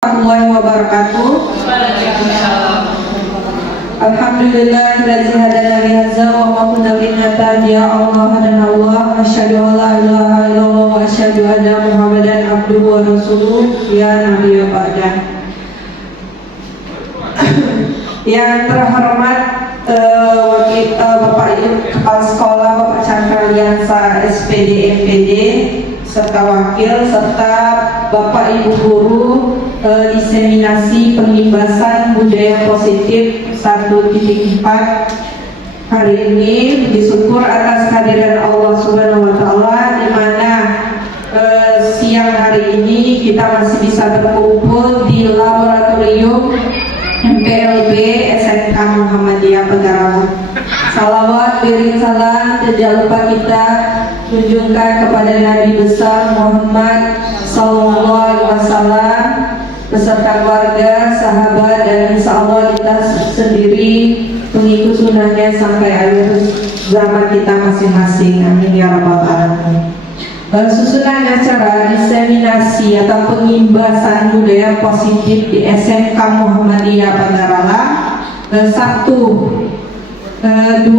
warahmatullahi wabarakatuh. Alhamdulillahilladzi hadana li hadza wa ma kunna linahtadiya Allah hadana Allah. Asyhadu an la ilaha illallah wa asyhadu anna Muhammadan abduhu wa rasuluh. Ya nabiyya ba'da. Yang terhormat Bapak Ibu Kepala Sekolah, Bapak Chandra Liansa SPD MPD serta wakil, serta Bapak Ibu guru diseminasi pengimbasan budaya positif 1.4 hari ini. Bersyukur atas kehadiran Allah Subhanahu wa taala di mana siang hari ini kita masih bisa berkumpul di laboratorium MPLB SMK Muhammadiyah Pegarawan. Salawat beriring salam tidak lupa kita tunjukkan kepada Nabi besar Muhammad Sallallahu Alaihi Wasallam beserta keluarga, sahabat, dan insya Allah kita sendiri mengikut sunnahnya sampai akhir zaman kita masing-masing. Amin ya rabbal alamin. Susunan acara diseminasi atau pengimbasan budaya positif di SMK Muhammadiyah Pegarawan Sabtu 25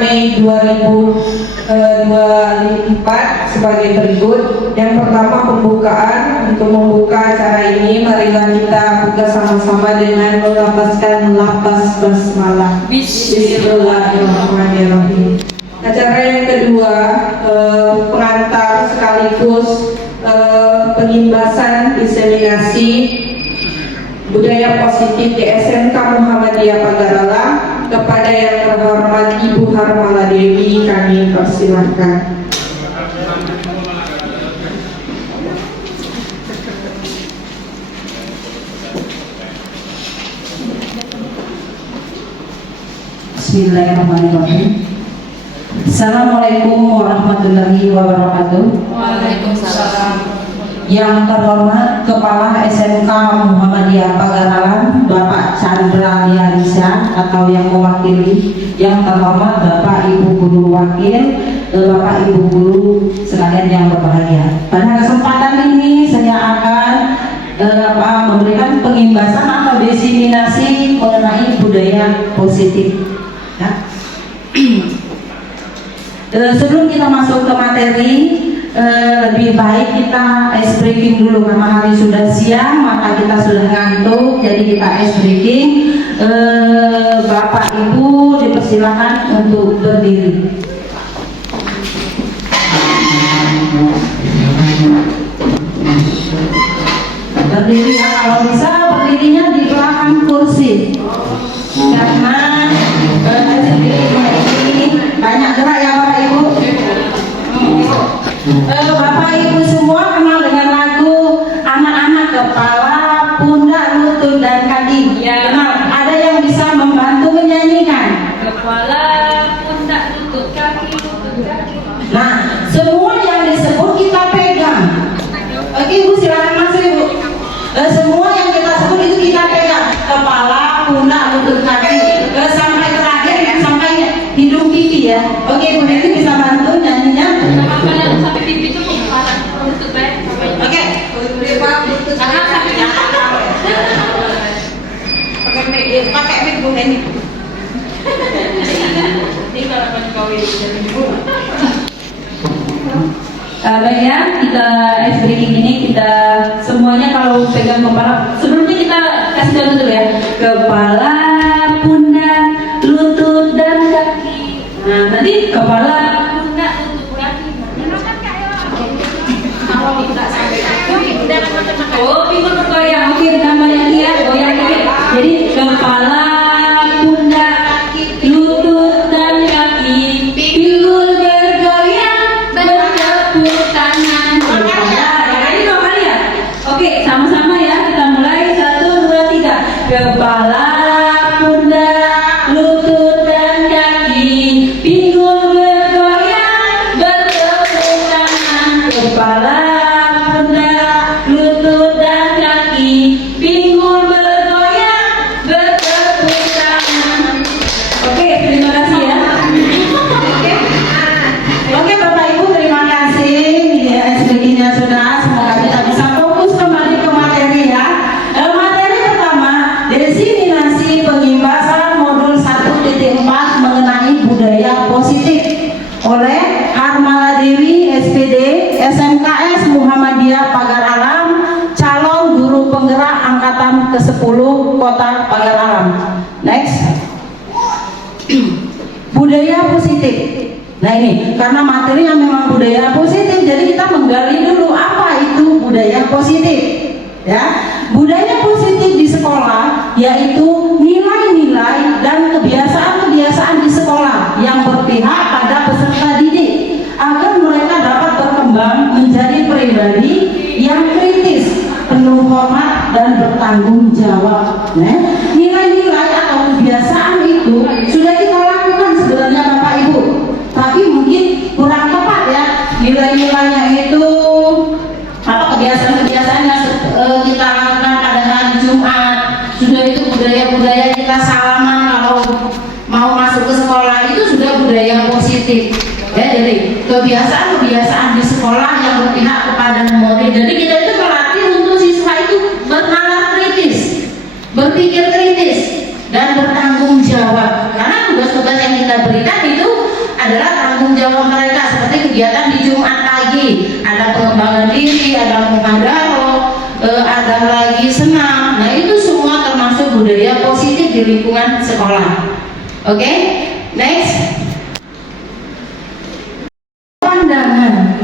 Mei 2024 sebagai berikut. Yang pertama, pembukaan. Untuk membuka acara ini, marilah kita buka sama-sama dengan melafazkan lafaz basmalah. Bismillahirrahmanirrahim. Acara yang kedua, pengantar sekaligus pengimbasan diseminasi budaya positif di SMK Muhammadiyah Pegarawan. Kepada yang terhormat Ibu Harmala Dewi kami persilahkan. Bismillahirrahmanirrahim. Assalamualaikum warahmatullahi wabarakatuh. Waalaikumsalam. Yang terhormat Kepala SMK Muhammadiyah Pegarawan Bapak Chandra Liansa atau yang mewakili, yang terhormat Bapak Ibu Guru Wakil, Bapak Ibu Guru sekalian yang berbahagia. Pada kesempatan ini saya akan memberikan pengimbasan atau diseminasi mengenai budaya positif. Ya. Sebelum kita masuk ke materi, lebih baik kita ice breaking dulu karena hari sudah siang, maka kita sudah ngantuk, jadi kita ice breaking. Bapak Ibu dipersilakan untuk berdiri. Berdiri ya, kalau bisa berdirinya di belakang kursi karena ini banyak gerak ya Bapak Ibu. Bapak Ibu semua kenal dengan lagu anak-anak kepala, pundak, lutut, dan kaki. Ya. Kenal? Ada yang bisa membantu menyanyikan? Kepala, pundak, lutut, kaki, lutut, kaki. Nah, semua yang disebut kita pegang. Oke Ibu, silakan masuk Ibu. Semua yang kita sebut itu kita pegang. Kepala, pundak, lutut, kaki. Sampai terakhir sampai hidung pipi ya. Oke Ibu, nanti bisa bantu nyanyinya. Kalau sampai pipi itu kepala, lutut, baik. Oke, lutut, Tangan sampai pakai mic Bu Heni. ini kalau kawin Baik ya, kita ice breaking ini kita semuanya kalau pegang kepala. Sebelumnya kita kasih tahu dulu ya. Kepala, pundak, lutut, dan kaki. Nah, nanti kepala, pundak, lutut, kaki. Kalau tidak sampai kaki, tidak macam-macam. oh pinggul bergoyang. Oke, tambah lagi ya, goyang dikit. Jadi kepala, pundak, lutut, dan kaki. Pinggul bergoyang, bertepuk tangan. Ya, ini 2 kali ya. Oke, sama-sama ya. Kita mulai 1, 2, 3. Kepala, pundak, lutut, dan kaki. Pinggul bergoyang, bertepuk tangan. Kepala, pundak, lutut, dan kaki. Pinggul bergoyang, bertepuk tangan. Oke, terima kasih ya. budaya positif. Nah ini karena materinya memang budaya positif, jadi kita menggali dulu apa itu budaya positif. Ya, budaya positif di sekolah yaitu nilai-nilai dan kebiasaan-kebiasaan di sekolah yang berpihak pada peserta didik agar mereka dapat berkembang menjadi pribadi yang kritis, penuh hormat dan bertanggung jawab. Nah, nilai-nilai atau kebiasaan itu sudah kita lakukan sebenarnya Bapak Ibu, tapi mungkin kurang tepat ya. Nilai-nilainya itu apa, kebiasaan-kebiasaan yang kita lakukan pada hari Jumat, sudah itu budaya-budaya kita salaman kalau mau masuk ke sekolah, itu sudah budaya positif ya. Jadi kebiasaan-kebiasaan di sekolah yang berpihak kepada murid, jadi kita itu melatih untuk siswa itu bernalar kritis, berpikir kritis dan bertanggung jawab, karena tugas-tugas yang kita berikan itu adalah tanggung jawab mereka, seperti kegiatan di Jumat pagi, ada pengembangan diri, ada muhadharah, ada lagi senam. Nah itu semua termasuk budaya positif di lingkungan sekolah. Oke, next. Pandangan,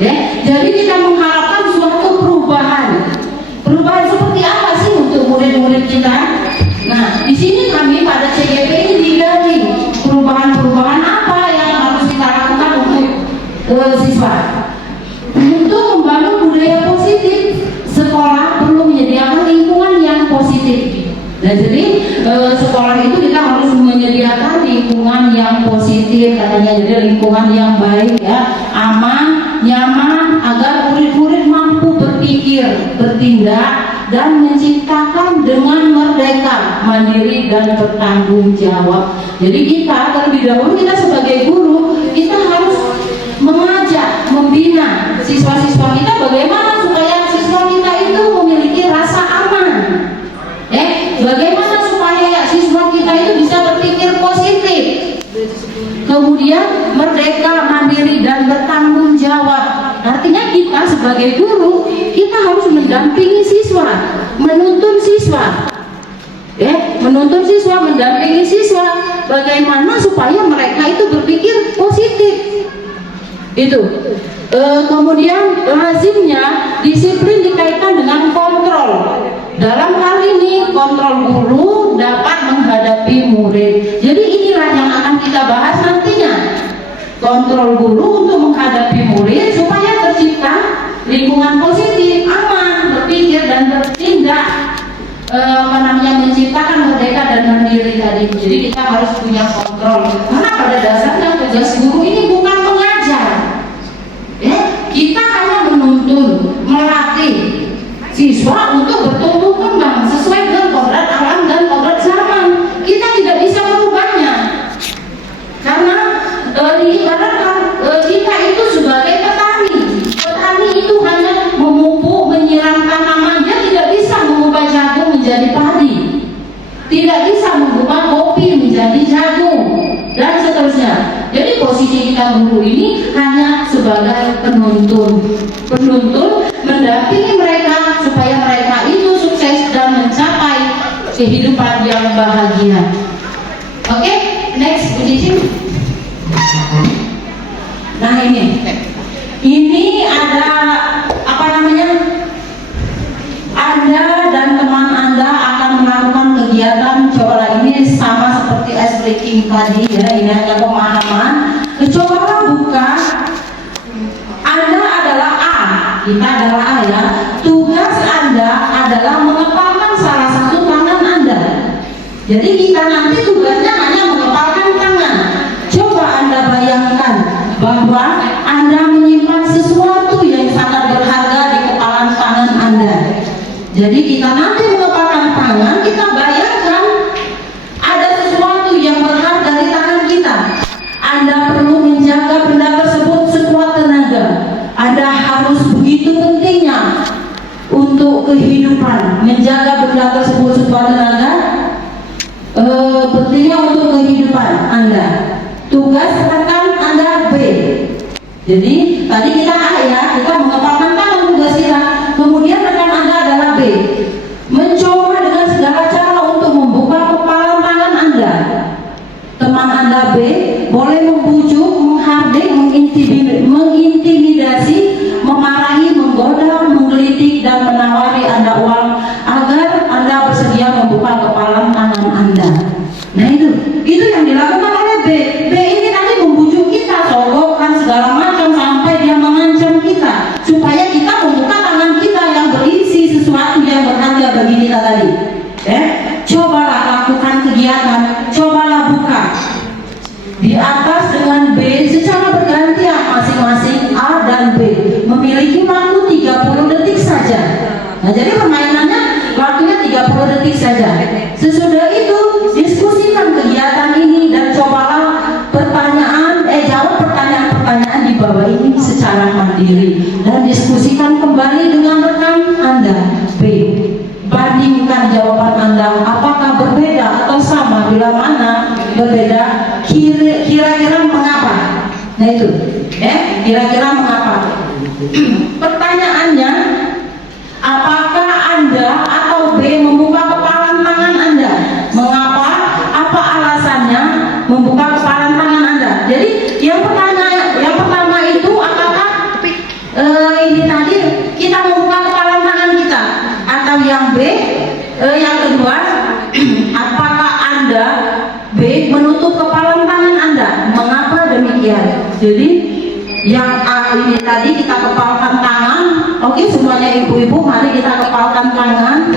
ya. Jadi kita mengharapkan suatu perubahan. Perubahan seperti apa sih untuk murid-murid kita? Nah, di sini kami pada CGP ini digali perubahan-perubahan apa yang harus kita lakukan untuk siswa. Untuk membangun budaya positif, sekolah perlu menyediakan lingkungan yang positif. Nah, jadi sekolah itu kita harus menyediakan lingkungan yang positif, katanya, jadi lingkungan yang baik ya, aman, nyaman, agar murid-murid mampu berpikir, bertindak, dan menciptakan dengan merdeka, mandiri, dan bertanggung jawab. Jadi kita terlebih dahulu, kita sebagai guru, kita harus mengajak, membina siswa-siswa kita bagaimana supaya siswa kita itu memiliki rasa aman. Bagaimana supaya siswa kita itu bisa berpikir positif, kemudian merdeka, mandiri, dan bertanggung jawab. Artinya kita sebagai guru, kita harus mendampingi siswa, menuntun siswa, menuntun siswa, mendampingi siswa, bagaimana supaya mereka itu berpikir positif. Itu. Kemudian lazimnya disiplin dikaitkan dengan kontrol. Dalam hal ini kontrol guru dapat menghadapi murid. Jadi inilah yang akan kita bahas nantinya. Kontrol guru untuk menghadapi murid supaya tercipta lingkungan positif, aman, berpikir dan bertindak, menciptakan merdeka dan mandiri tadi. Jadi kita harus punya kontrol. Karena pada dasarnya tugas guru ini bukan mengajar. Kita hanya menuntun, melatih siswa untuk bertumbuh kembang sesuai dengan kodrat alam dan kodrat zaman. Kita tidak bisa merubahnya, karena diibaratkan kita itu sebagai petani. Petani itu hanya memupuk, menyiram tanaman, dia tidak bisa mengubah jagung menjadi padi, tidak bisa mengubah kopi menjadi jagung, dan seterusnya. Jadi posisi kita guru ini hanya sebagai penuntun, mendampingi mereka supaya mereka itu sukses dan mencapai kehidupan yang bahagia. Oke, next Bu Cici. Nah ini ada apa namanya? Anda dan teman Anda akan melakukan kegiatan coba ini sama seperti ice breaking tadi ya. Ini hanya pemahaman. Cobalah buka. Anda adalah A, kita adalah A ya. Tugas Anda adalah mengepalkan salah satu tangan Anda. Jadi kita nanti tugasnya hanya mengepalkan tangan. Coba Anda bayangkan bahwa Anda menyimpan sesuatu yang sangat berharga di kepalan tangan Anda. Jadi kita nanti mengepalkan tangan, kita bayangkan ada sesuatu yang berharga di tangan kita. Anda perlu menjaga benda tersebut sekuat tenaga. Anda harus begitu pentingnya untuk kehidupan, menjaga benda tersebut sekuat tenaga. Pentingnya untuk kehidupan Anda. Tugas rekan Anda B. Jadi tadi kita A ya, kita mengepalkan tangan tugas kita. Kemudian rekan Anda adalah B, mencoba dengan segala cara untuk membuka kepalan tangan Anda. teman Anda B boleh membujuk, menghardik, mengintimidasi, memarahi, menggoda, menggelitik, dan menawari Anda uang agar Anda bersedia membuka kepalan tangan Anda. Nah itu yang dilakukan oleh B. B ini tadi membujuk kita, sogokkan segala macam sampai dia mengancam kita supaya kita membuka tangan kita yang berisi sesuatu yang berharga bagi kita tadi. Cobalah lakukan kegiatan, cobalah buka di atas dengan B secara bergantian, masing-masing A dan B memiliki waktu 30 detik saja. Nah, jadi permainannya waktunya 30 detik saja. Sesudah itu diskusikan kegiatan ini dan cobalah jawab pertanyaan-pertanyaan di bawah ini secara mandiri dan diskusikan kembali dengan rekan Anda B. Bandingkan jawaban Anda apakah berbeda atau sama, bila mana berbeda kira-kira mengapa. Nah itu kira-kira mengapa. Pertanyaannya, apakah Anda atau B membuka kepalan tangan Anda? Mengapa? Apa alasannya membuka kepalan tangan Anda? Jadi yang pertama itu apakah ini tadi kita membuka kepalan tangan kita, atau yang B yang kedua apakah Anda B menutup kepalan tangan Anda? Mengapa demikian? Jadi yang A ini tadi kita kepalkan tangan. Oke, semuanya ibu-ibu, mari kita kepalkan tangan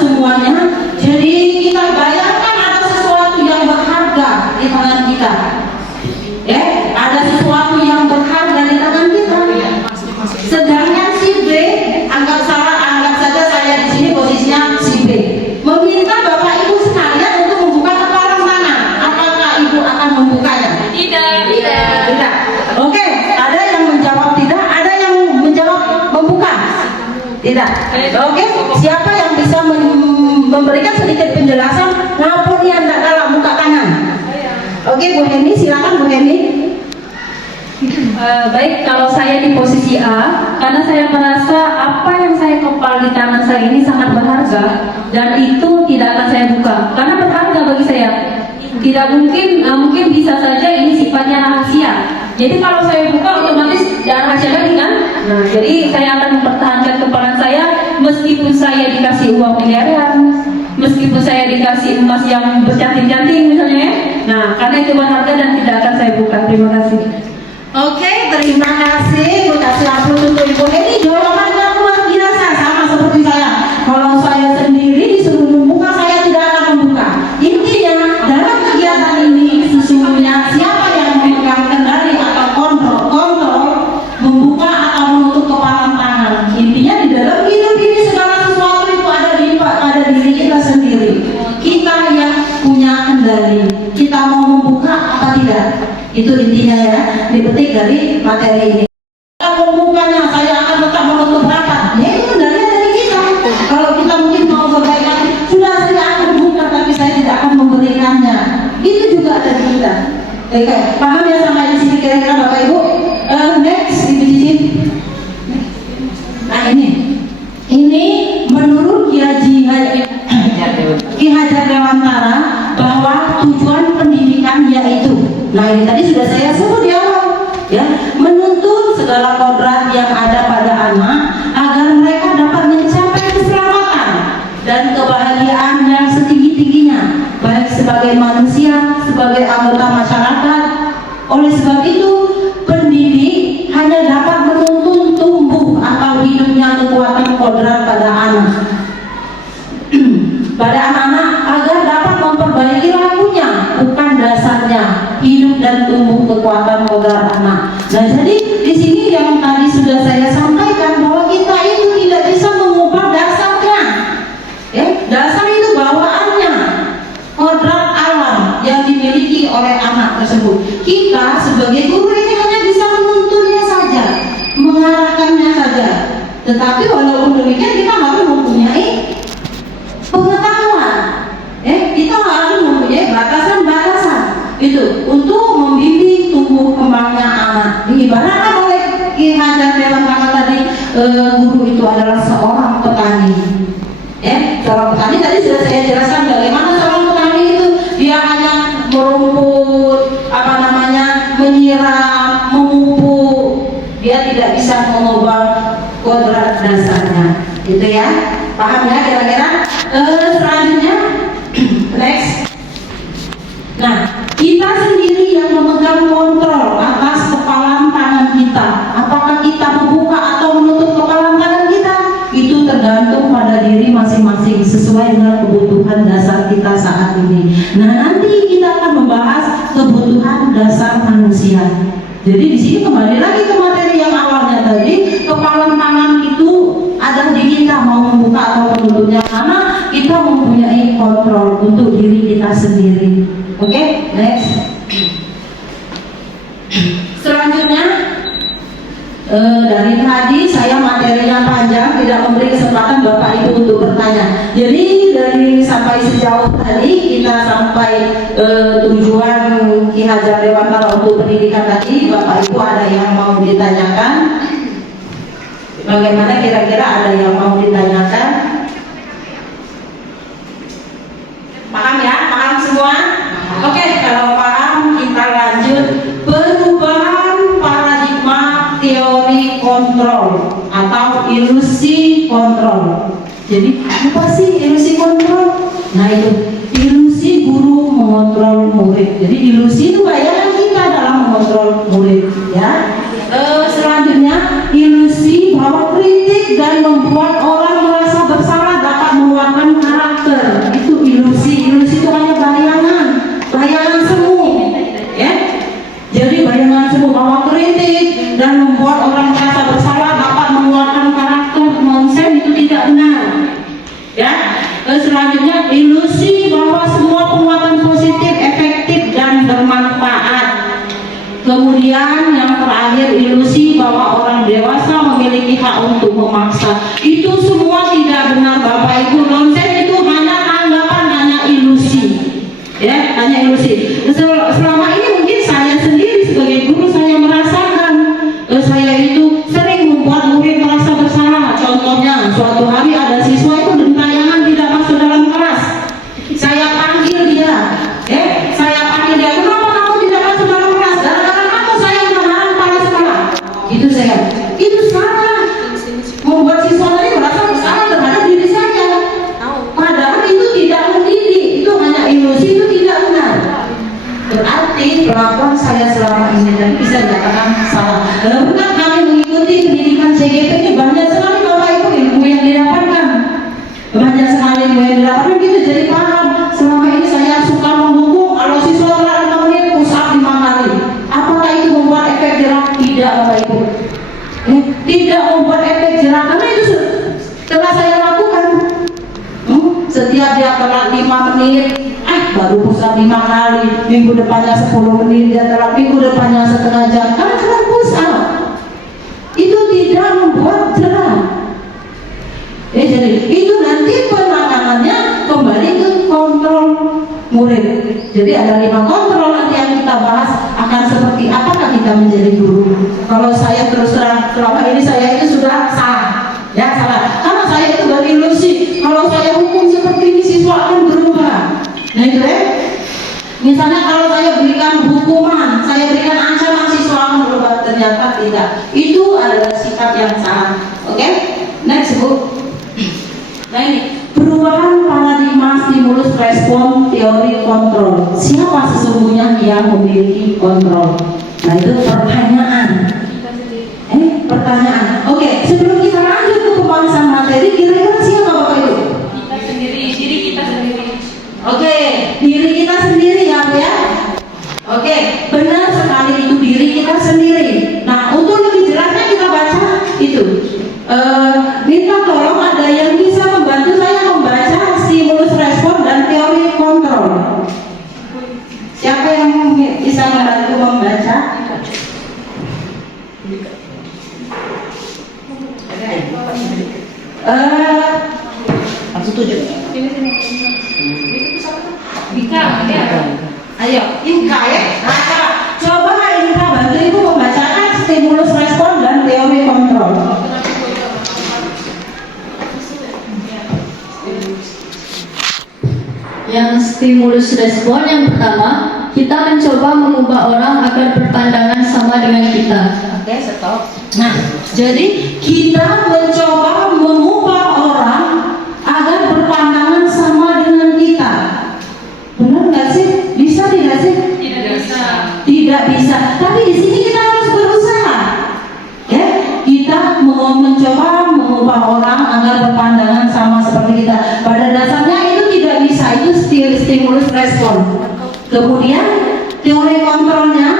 semuanya. Jadi kita bayangkan ada sesuatu yang berharga di tangan kita. Ada sesuatu yang berharga di tangan kita. Sedangkan si B, anggap saja saya di sini posisinya si B, meminta Bapak Ibu sekalian untuk membuka kepalan tangan. Apakah Ibu akan membukanya? Tidak. Oke, ada yang menjawab tidak, ada yang menjawab membuka. Tidak. Oke, siapa yang bisa memberikan sedikit penjelasan ngapun yang tidak kalah buka tangan? Oke, Bu Heni, silakan Bu Heni. Baik, kalau saya di posisi A, karena saya merasa apa yang saya kepal di tangan saya ini sangat berharga dan itu tidak akan saya buka karena berharga bagi saya. Tidak mungkin bisa saja ini sifatnya rahasia. Jadi kalau saya buka otomatis tidak rahasia lagi kan? Nah, jadi saya akan mempertahankan kepalan saya meskipun saya dikasih uang miliaran, meskipun saya dikasih emas yang bercanting-canting misalnya ya. Nah, karena itu berharga dan tidak akan saya buka. Terima kasih. Oke, terima kasih. Bu kasih aplaus untuk Ibu Heni. Jawabannya luar biasa, sama seperti saya. Kalau saya sendiri disuruh membuka, saya tidak akan membuka. Intinya dalam kegiatan ini sesungguhnya siapa yang memegang kendali atau kontrol membuka atau menutup kepalan tangan. Intinya di dalam hidup ini segala sesuatu itu ada pada diri kita sendiri. Kita yang punya kendali. Kita mau membuka apa tidak? Itu intinya ya, dipetik dari materi ini. Kalau membukanya, saya akan tetap menutup rapat. Ya itu kendalinya dari kita. Kalau kita mungkin mau berbaikan, sudah saya akan buka, tapi saya tidak akan memberikannya. Itu juga ada di kita. Oke, paham ya sampai di sini kira-kira Bapak Ibu? Next, Ibu Cici. Nah ini menurut Ki Hajar Dewantara bahwa tujuan pendidikan yaitu, nah ini tadi sudah saya sebut di awal ya, menuntun segala kodrat yang ada pada anak agar mereka dapat mencapai keselamatan dan kebahagiaan yang setinggi-tingginya baik sebagai manusia, sebagai anggota masyarakat. Oleh sebab itu pendidik hanya dapat menuntun tumbuh atau hidupnya kekuatan kodrat pada anak pada anak-anak agar dapat memperbaiki lakunya, bukan dasarnya, hidup dan tumbuh kekuatan kodrat anak. Nah, jadi di sini yang tadi sudah saya sampaikan bahwa kita itu tidak bisa mengubah dasarnya. Dasar itu bawaannya, kodrat alam yang dimiliki oleh anak tersebut. Kita sebagai guru ini hanya bisa menuntunnya saja, mengarahkannya saja. Tetapi walaupun demikian kita harus mempunyai pengetahuan, kita harus mempunyai batasan-batasan itu untuk membimbing tumbuh kembangnya anak. Diibaratkan oleh Ki Hajar Dewantara tadi, guru itu adalah seorang petani. Seorang petani tadi sudah saya jelaskan bagaimana seorang petani itu dia hanya merumput, menyiram, memupuk, dia tidak bisa mengubah kodrat dasarnya. Gitu ya, paham ya kira-kira? Selanjutnya, next. Nah, kita sendiri yang memegang kontrol atas kepalan tangan kita. Apakah kita membuka atau menutup kepalan tangan kita? Itu tergantung pada diri masing-masing sesuai dengan kebutuhan dasar kita saat ini. Nah, nanti kita akan membahas kebutuhan dasar manusia. Jadi di sini kembali lagi ke materi yang awalnya tadi, kepalan tangan itu ada di kita mau membuka atau menutupnya, karena kita mempunyai kontrol untuk diri kita sendiri. Oke, next. Selanjutnya, dari tadi saya materinya panjang, tidak memberi kesempatan Bapak Ibu untuk bertanya. Jadi dari sampai sejauh tadi kita sampai tujuan Ki Hajar Dewantara untuk pendidikan tadi, Bapak Ibu ada yang mau ditanyakan? Bagaimana kira-kira, ada yang mau ditanyakan? Paham ya? Paham semua? Oke, kalau paham kita lanjut. Perubahan paradigma teori kontrol atau ilusi kontrol. Jadi apa sih ilusi kontrol? Nah, itu ilusi guru mengontrol murid. Jadi ilusi itu bayangan kita dalam mengontrol murid, ya. Selanjutnya, ilusi bahwa kritik dan membuat orang merasa bersalah dapat menguatkan karakter. Itu ilusi. Ilusi itu hanya bayangan semu, ya. Jadi bayangan semu bahwa kritik dan membuat orang merasa bersalah dapat menguatkan karakter. Nonsen, itu tidak benar, ya. Selanjutnya, ilusi bahwa semua penguatan positif efektif dan bermanfaat. Kemudian yang terakhir, ilusi bahwa orang dewasa memiliki hak untuk memaksa. Itu semua tidak benar Bapak Ibu. Nonsen itu hanya anggapan, hanya ilusi, ya, hanya ilusi. Selama ini mungkin saya sendiri sebagai guru saya merasakan saya itu sering membuat murid merasa bersalah. Contohnya, suatu hari ada siswa itu gentayangan tidak masuk dalam kelas. Saya panggil dia, kenapa kamu tidak masuk dalam kelas? Gara-gara kamu saya menahan pada sekolah. Itu salah. Membuat siswa tadi merasa bersalah terhadap diri saya. Padahal itu tidak mendidik, itu hanya ilusi, itu tidak benar. Berarti perlakuan saya selama ini tadi bisa dikatakan salah. Benar kami mengikuti pendidikan CGP ini banyak sekali Bapak Ibu ilmu yang didapatkan. Banyak sekali ilmu yang didapatkan, gitu. Jadi paham. Selama ini saya suka menghukum kalau siswa telah 5 menit push up 5 kali. Apakah itu membuat efek jerak? Tidak Bapak Ibu. Tidak membuat efek jerak, karena itu setelah saya lakukan. Setiap dia telat 5 menit, baru push up 5 kali. Minggu depannya 10 menit dia telat, minggu depannya setengah jam, karena cuma push up. Itu tidak membuat jerak. Jadi itu nanti penanganannya kembali ke kontrol murid. Jadi ada 5 kontrol nanti yang kita bahas, akan seperti apakah kita menjadi guru. Kalau saya terus terang selama ini saya itu sudah salah, ya salah. Karena saya itu berilusi kalau saya hukum seperti ini siswa akan berubah. Nah itu ya. Misalnya kalau saya berikan hukuman, saya berikan ancaman, siswa akan berubah. Ternyata tidak. Itu adalah sikap yang salah. Oke? Next Bu. Nah ini, perubahan paradigma stimulus respon teori kontrol. Siapa sesungguhnya yang memiliki kontrol? Nah itu pertanyaan. Pertanyaan. Oke, sebelum kita lanjut ke pembahasan materi, kira-kira siapa Bapak Ibu? Kita sendiri, diri kita sendiri. Oke, diri kita sendiri ya Bu ya. Oke, benar sekali, itu diri kita sendiri. Nah, untuk lebih jelasnya kita baca itu. Minta tolong ada yang bisa membantu saya membaca stimulus respon dan teori kontrol. Siapa yang bisa membantu membaca? Aku setuju. Dika, Ayo, Inka ya. Coba Inka bantu Ibu membacakan stimulus respon dan teori kontrol. Yang stimulus respon yang pertama, mencoba mengubah orang agar berpandangan sama dengan kita. Oke, stop. Nah, jadi kita mencoba mengubah orang agar berpandangan sama dengan kita. Benar nggak sih? Bisa tidak sih? Tidak bisa. Tidak bisa. Tapi di sini kita harus berusaha. Ya, kita mau mencoba mengubah orang agar berpandangan sama seperti kita. Pada dasarnya itu tidak bisa. Itu stimulus respon. Kemudian teori kontrolnya.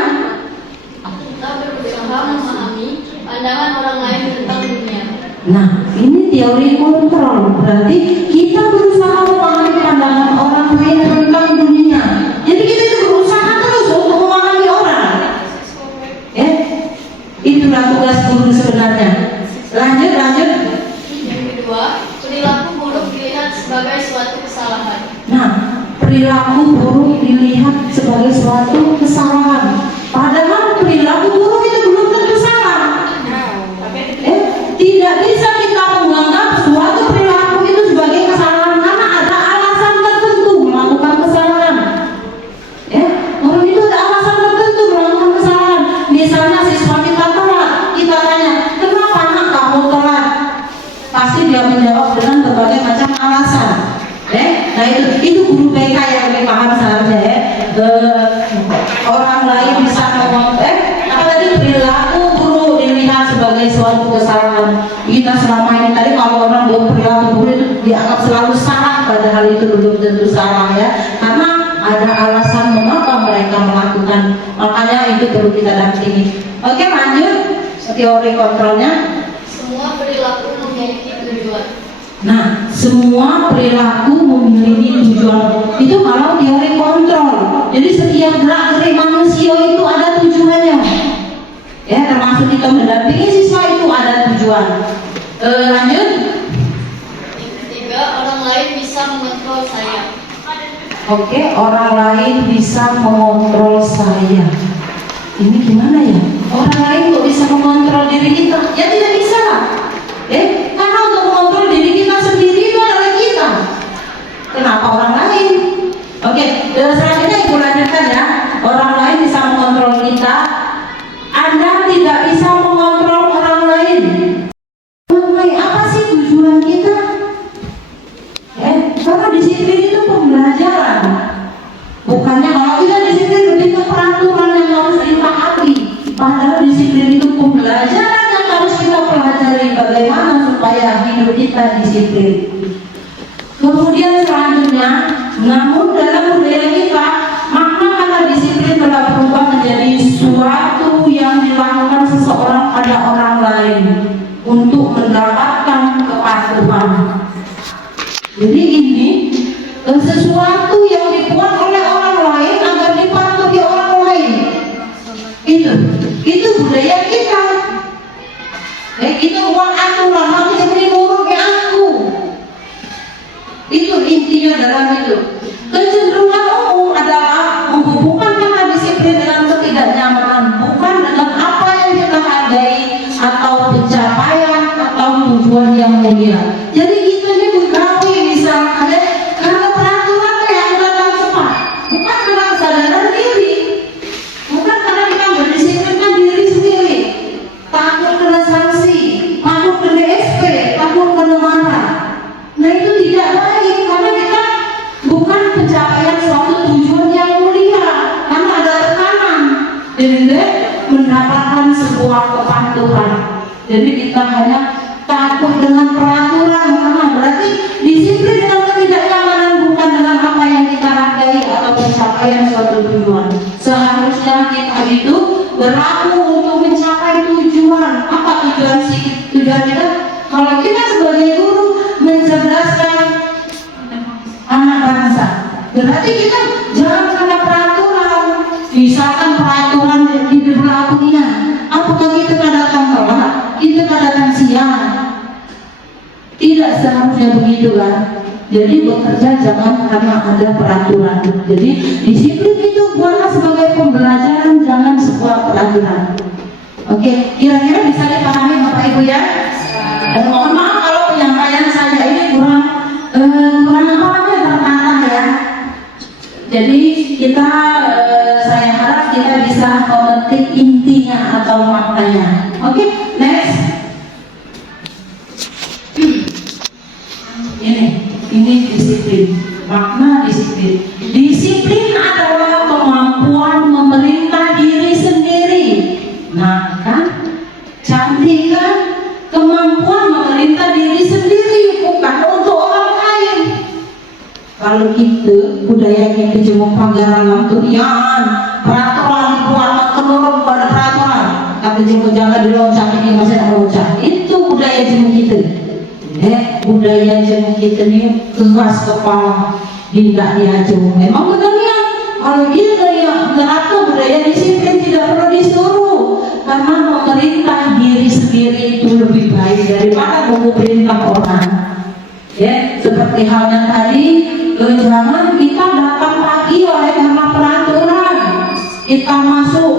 Kita berusaha memahami pandangan orang lain tentang dunia. Nah, ini teori kontrol. Berarti kita berusaha memahami pandangan orang lain tentang dunia. Jadi kita itu berusaha terus untuk memahami orang. Ya, itulah tugas guru sebenarnya. Lanjut. Yang kedua, perilaku buruk dilihat sebagai suatu kesalahan. Nah, perilaku buruk dilihat sebagai suatu kesalahan. Padahal perilaku buruk itu belum tentu salah. Tidak bisa kita menganggap suatu perilaku itu sebagai kesalahan karena ada alasan tertentu melakukan kesalahan. Orang itu ada alasan tertentu melakukan kesalahan. Misalnya siswa kita telat, kita tanya, kenapa anak kamu telat? Pasti dia menjawab dengan berbagai macam alasan. Nah itu guru BK yang lebih paham seharusnya ya. Orang lain bisa ngomong apa tadi, perilaku buruk dilihat sebagai suatu kesalahan. Kita selama ini tadi kalau orang berperilaku buruk itu dianggap selalu salah, padahal itu belum tentu salah ya, karena ada alasan mengapa mereka melakukan. Makanya itu perlu kita dampingi. Oke, lanjut teori kontrolnya. Semua perilaku memiliki tujuan. Nah, semua perilaku memiliki tujuan. Itu kalau teori kontrol. Jadi setiap gerak-gerik manusia itu ada tujuannya. Ya, termasuk kita mendampingi siswa itu ada tujuan. Lanjut. Yang ketiga, orang lain bisa mengontrol saya. Oke, orang lain bisa mengontrol saya. Ini gimana ya? Orang lain kok bisa mengontrol diri kita? Ya tidak bisa. Karena untuk mengontrol diri kita sendiri itu adalah kita. Kenapa orang lain? Oke, selanjutnya Ibu lanjutkan ya. Orang lain bisa mengontrol kita. Anda tidak bisa mengontrol orang lain. Mengenai apa sih tujuan kita? Karena disiplin itu pembelajaran. Bukannya kalau kita disiplin begitu peraturan yang harus ditaati. Padahal disiplin itu pembelajaran yang harus kita pelajari bagaimana supaya hidup kita disiplin. Kemudian selanjutnya, namun dalam budaya kita, makna kata disiplin telah berubah menjadi suatu yang dilakukan seseorang pada orang lain untuk mendapatkan kepatuhan. Jadi ini sesuatu yang dibuat oleh orang lain agar dipatuhi orang lain. Itu budaya kita. Kita buat aturan harus menurut aku. Itu intinya dalam itu. Kecenderungan umum adalah menghubungkan kata disiplin dengan ketidaknyamanan, bukan dengan apa yang kita hargai atau pencapaian atau tujuan yang mulia. Jadi kita ini begawi misalnya karena peraturan yang datang cepat, bukan karena kesadaran diri, bukan karena kita mendisiplinkan diri sendiri, takut kena sanksi, takut kena SP, takut kena marah. Nah itu tidak baik karena kita bukan pencapaian suatu tujuan yang mulia, karena ada tekanan, jadi mendapatkan sebuah kepatuhan. Jadi kita hanya takut dengan peraturan, karena berarti disiplin dengan ketidaknyamanan, bukan dengan apa yang kita hargai atau pencapaian suatu tujuan. Seharusnya kita itu berlaku untuk mencapai tujuan. Apa tujuan kita? Kalau kita sebagai guru mencerdaskan anak bangsa, berarti kita jangan karena peraturan. Misalkan peraturan diberlakunya, apakah kita datang telat? Kita datang siang? Tidak seharusnya begitu kan? Jadi bekerja jangan karena ada peraturan. Jadi disiplin itu buatlah sebagai pembelajaran, jangan sebuah peraturan. Oke, kira-kira bisa dipahami Bapak Ibu ya? Mohon maaf kalau penyampaian saya ini kurang apa namanya tertata ya. Jadi kita saya harap petik intinya atau maknanya. Oke, next. Ini disiplin. Makna disiplin. Disiplin adalah kemampuan memerintah diri sendiri. Nah, kan? Cantik kan? Kemampuan memerintah diri sendiri, bukan untuk orang lain. Kalau kita budaya kita cuma panggaran lanturian, peraturan dibuat menurut pada peraturan, kata cuma jangan diloncat ini masih ada loncat. Itu budaya cuma kita. Budaya cuma kita ni keras kepala, tidak diacu. Memang budaya. Kalau dia budaya neraka budaya disiplin tidak perlu disuruh, karena memerintah diri sendiri itu lebih baik daripada memerintah orang. Ya, seperti halnya tadi, jangan kita datang pagi oleh karena peraturan, kita masuk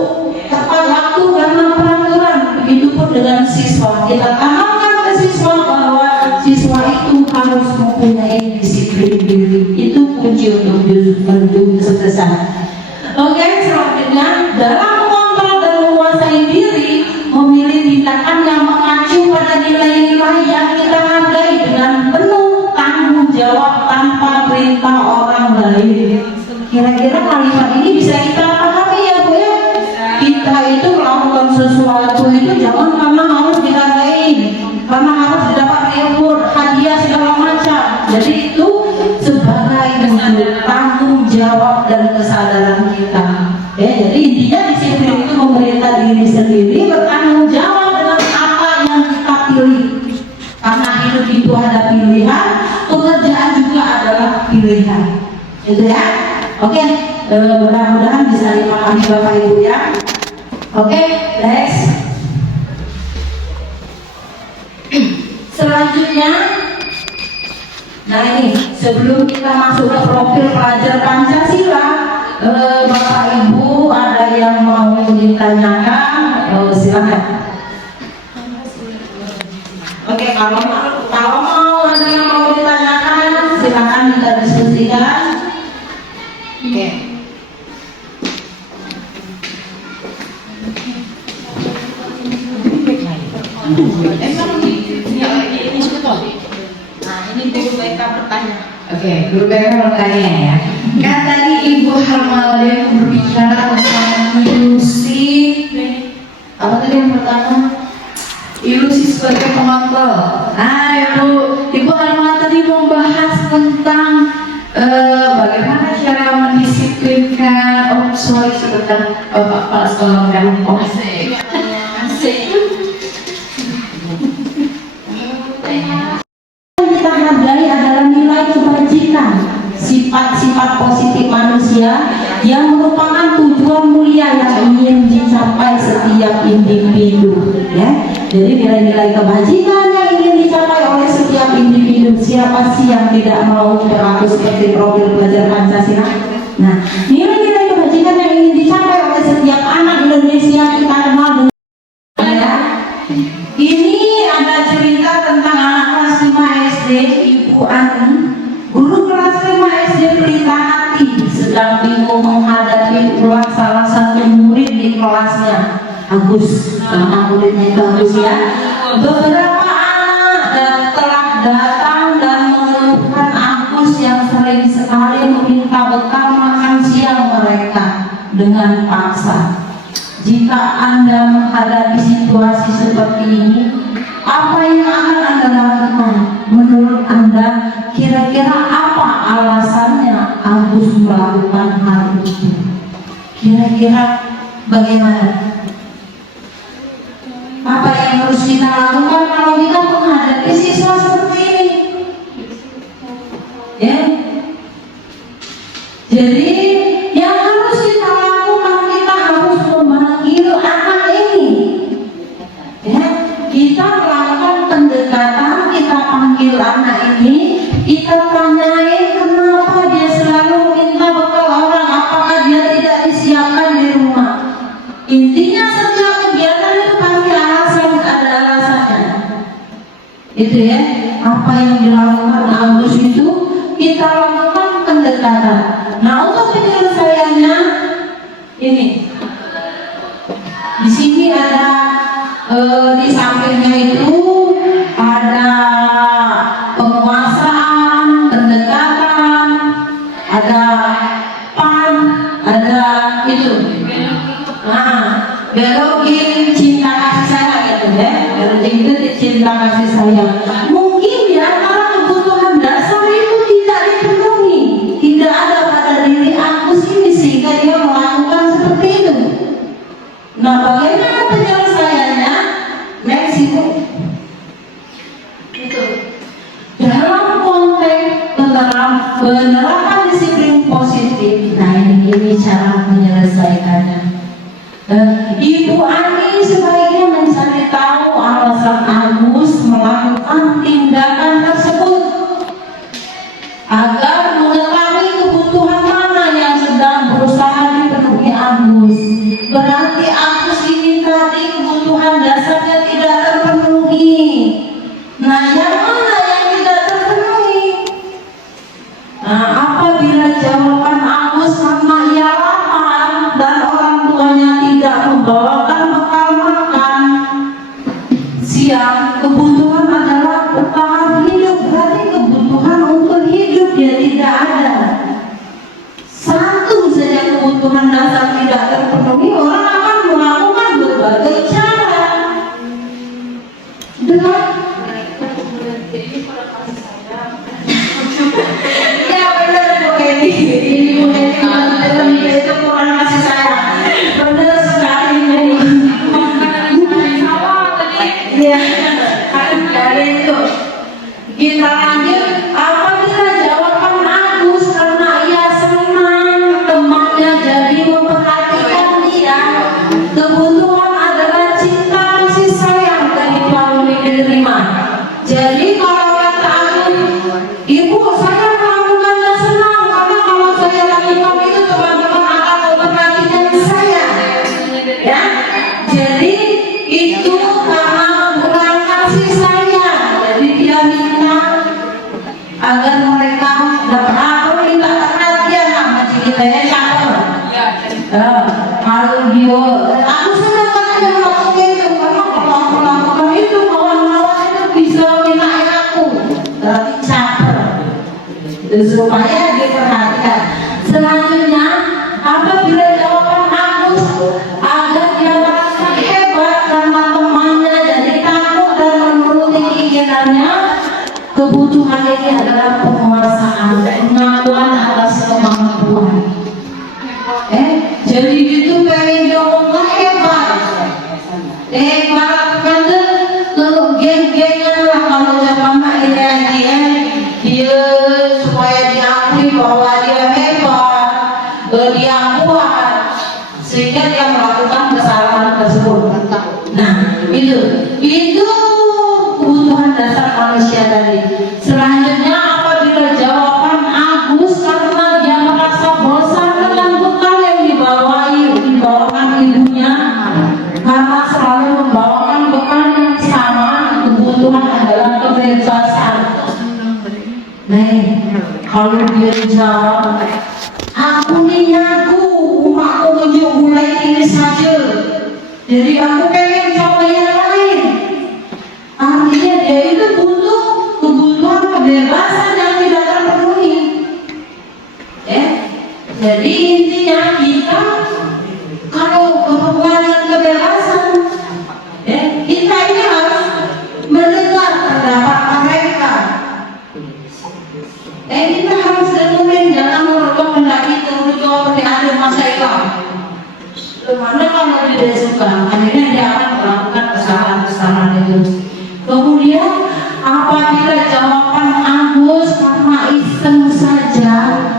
tepat waktu karena peraturan. Begitupun dengan siswa, kita tanamkan ke siswa bahwa siswa itu harus mempunyai disiplin diri. Itu kunci untuk menuju kesuksesan. Oke, selanjutnya dalam mengontrol dan menguasai diri, memilih tindakan yang mengacu pada nilai-nilai yang kita hargai dengan penuh tanggung jawab tanpa perintah orang lain. Kira-kira kalimat ini bisa kita pahami ya Bu ya? Kita itu melakukan sesuatu itu jangan karena harus dihargai, karena harus didapat reward, hadiah segala macam. Jadi itu sebagai bentuk tanggung jawab dan kesadaran kita. Ya, jadi intinya disiplin itu memerintah diri sendiri, bertanggung jawab dengan apa yang kita pilih. Karena hidup itu ada pilihan, pekerjaan juga adalah pilihan. Gitu ya. Oke, mudah-mudahan bisa dipahami Bapak Ibu ya. Oke, next. Selanjutnya, nah ini sebelum kita masuk ke profil pelajar Pancasila, Bapak Ibu ada yang mau ditanyakan, silakan. Oke, kalau mau ada yang mau ditanyakan, silakan kita diskusikan. Oke. Nah, ini guru BK bertanya. Oke, guru BK bertanya ya. Kan tadi Ibu Harmalia berbicara tentang ilusi. Apa tadi yang pertama? Ilusi sebagai pengontrol. Nah, Ibu Harmalia tadi membahas tentang bagaimana cara mendisiplinkan. Sebentar, Bapak Kepala Sekolah Mendalam. Asik. Kita hargai adalah nilai kebajikan, sifat-sifat positif manusia yang merupakan tujuan mulia yang ingin dicapai setiap individu. Ya, jadi nilai-nilai kebajikan yang ingin dicapai oleh setiap individu. Siapa sih yang tidak mau berlaku seperti profil pelajar Pancasila? Nah, nilai-nilai kebajikan yang ingin dicapai oleh setiap anak Indonesia kita kenal dengan ya. Ini ada cerita tentang anak kelas 5 SD, Ibu Ani, guru kelas 5 SD Pelita Hati, sedang bingung menghadapi ulang salah satu murid di kelasnya, Agus. Nama muridnya itu Agus ya. Beberapa anak telah datang dan mengeluhkan Agus yang sering sekali meminta bekal makan siang mereka dengan paksa. Jika Anda menghadapi situasi seperti ini, apa yang akan Anda lakukan? Menurut Anda, kira-kira apa alasannya Agus melakukan hal itu? Kira-kira bagaimana? Apa yang harus kita lakukan kalau kita menghadapi siswa seperti ini? Ya, jadi yang harus kita lakukan, kita harus memanggil anak ini. Ya, kita melakukan pendekatan, kita panggil anak ini, kita tanyain kenapa dia selalu minta bekal orang, apakah dia tidak disiapkan di rumah. Intinya setiap kegiatan itu pasti ada alasannya. Itu ya, apa yang dilakukan Agus itu kita lakukan pendekatan. Nah, untuk penyelesaiannya ini itu. Nah, belokin cinta kasih sayang gitu ya. Belokin itu cinta kasih sayang. Mungkin ya karena kebutuhan dasar itu tidak dipenuhi, tidak ada pada diri aku sini sehingga dia melakukan seperti itu. Nah, bagaimana penyelesaiannya? Next itu. Dalam konteks penerapan disiplin positif, nah ini cara menyelesaikannya. Ibu Ani sebaiknya mencari tahu alasan Agus melakukan tindakan tersebut agar mengetahui kebutuhan mana yang sedang berusaha dipenuhi Agus. Berarti Agus ini tadi kebutuhan dasarnya tidak terpenuhi. Nah, yang mana yang tidak terpenuhi? Nah, apabila jawaban Agus karena ia lapar dan orang tuanya tidak membawakan bekal makan siang, kebutuhan adalah bertahan hidup, berarti kebutuhan untuk hidup dia tidak ada. Satu saja kebutuhan dasar tidak terpenuhi, orang akan melakukan berbagai cara dengan ya benar Bu Edi, ini Bu Edi itu kurang kasih sayang, benar sekali ini. Ya, dari itu kita lanjut. Apabila jawaban Agus karena ia senang temannya jadi memperhatikan dia, kebutuhan adalah cinta kasih sayang dari Pauli diterima. Jadi kalau kata Agus, ibu saya melakukannya senang karena kalau saya lakukan itu teman-teman akan memperhatikan saya, ya. Jadi itu karena kurang kasih sayang. Jadi dia minta agar mereka dapat apa, minta perhatian sama kita ya, caper. Kalau dia, aku senang karena dia melakukan itu, karena kalau aku lakukan itu kawan-kawan itu bisa menilai aku, berarti caper. Supaya diperhatikan. Selanjutnya, apabila jawaban Agus agar dia merasa hebat karena temannya jadi takut dan menuruti keinginannya, kebutuhan ini adalah penguasaan, pengakuan atas kemampuan. Jadi itu pengen dia ngomong hebat. Ibaratkan tuh geng-gengan lah kalau zaman ini dia supaya diakui bahwa dia hebat, dia kuat, sehingga dia melakukan kesalahan tersebut. Nah, itu kebutuhan dasar manusia tadi. Selanjutnya, apabila jawaban Agus karena dia merasa bosan dengan bekal yang dibawakan ibunya, karena selalu membawakan bekal yang sama, kebutuhan adalah kebebasan. Nih, kalau dia jawab, aku nih nyaku, aku ngejuk mulai ini saja, jadi aku pengen coba yang lain. Artinya dia itu butuh kebutuhan kebebasan yang tidak terpenuhi. Jadi intinya kita kalau kebutuhan kebebasan, kita ini harus mendengar pendapat mereka. Kita harus dengerin, jangan merubah pendaki turun jawab di akhir masa Islam. Karena kalau tidak suka, akhirnya dia akan melakukan kesalahan-kesalahan itu. Kemudian apabila jawaban Agus karena iseng saja,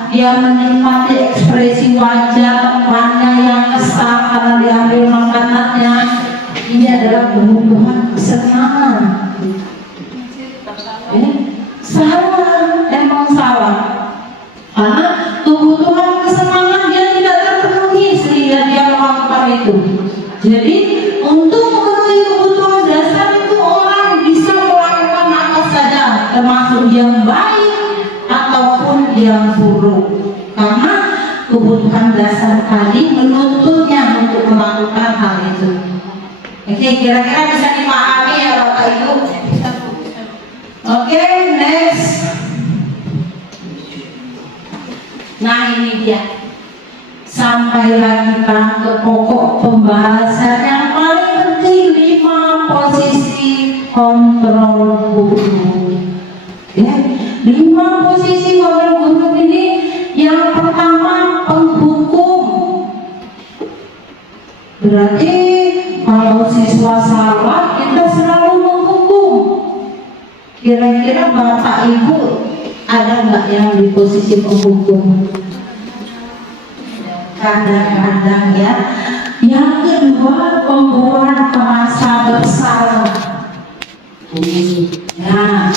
dia menikmati ekspresi wajah temannya yang kesal karena diambil makanannya, ini adalah kebutuhan kesenangan. Salah, emang salah. Karena kebutuhan kesenangan dia tidak terpenuhi sehingga dia melakukan itu. Jadi untuk memenuhi kebutuhan dasar itu orang bisa melakukan apa saja, termasuk yang baik ataupun yang buruk. Karena kebutuhan dasar tadi menuntutnya untuk melakukan hal itu. Oke, kira-kira bisa dipahami ya Bapak Ibu? Oke, next. Nah ini dia. Sampailah kita tentang ke pokok pembahasan yang paling penting, 5 posisi kontrol guru. Ya, 5 posisi kontrol guru ini, yang pertama penghukum. Berarti kalau siswa salah kita selalu menghukum. Kira-kira Bapak Ibu ada nggak yang di posisi penghukum? Kadang-kadang ya. Yang kedua, pembuat merasa bersalah. Nah,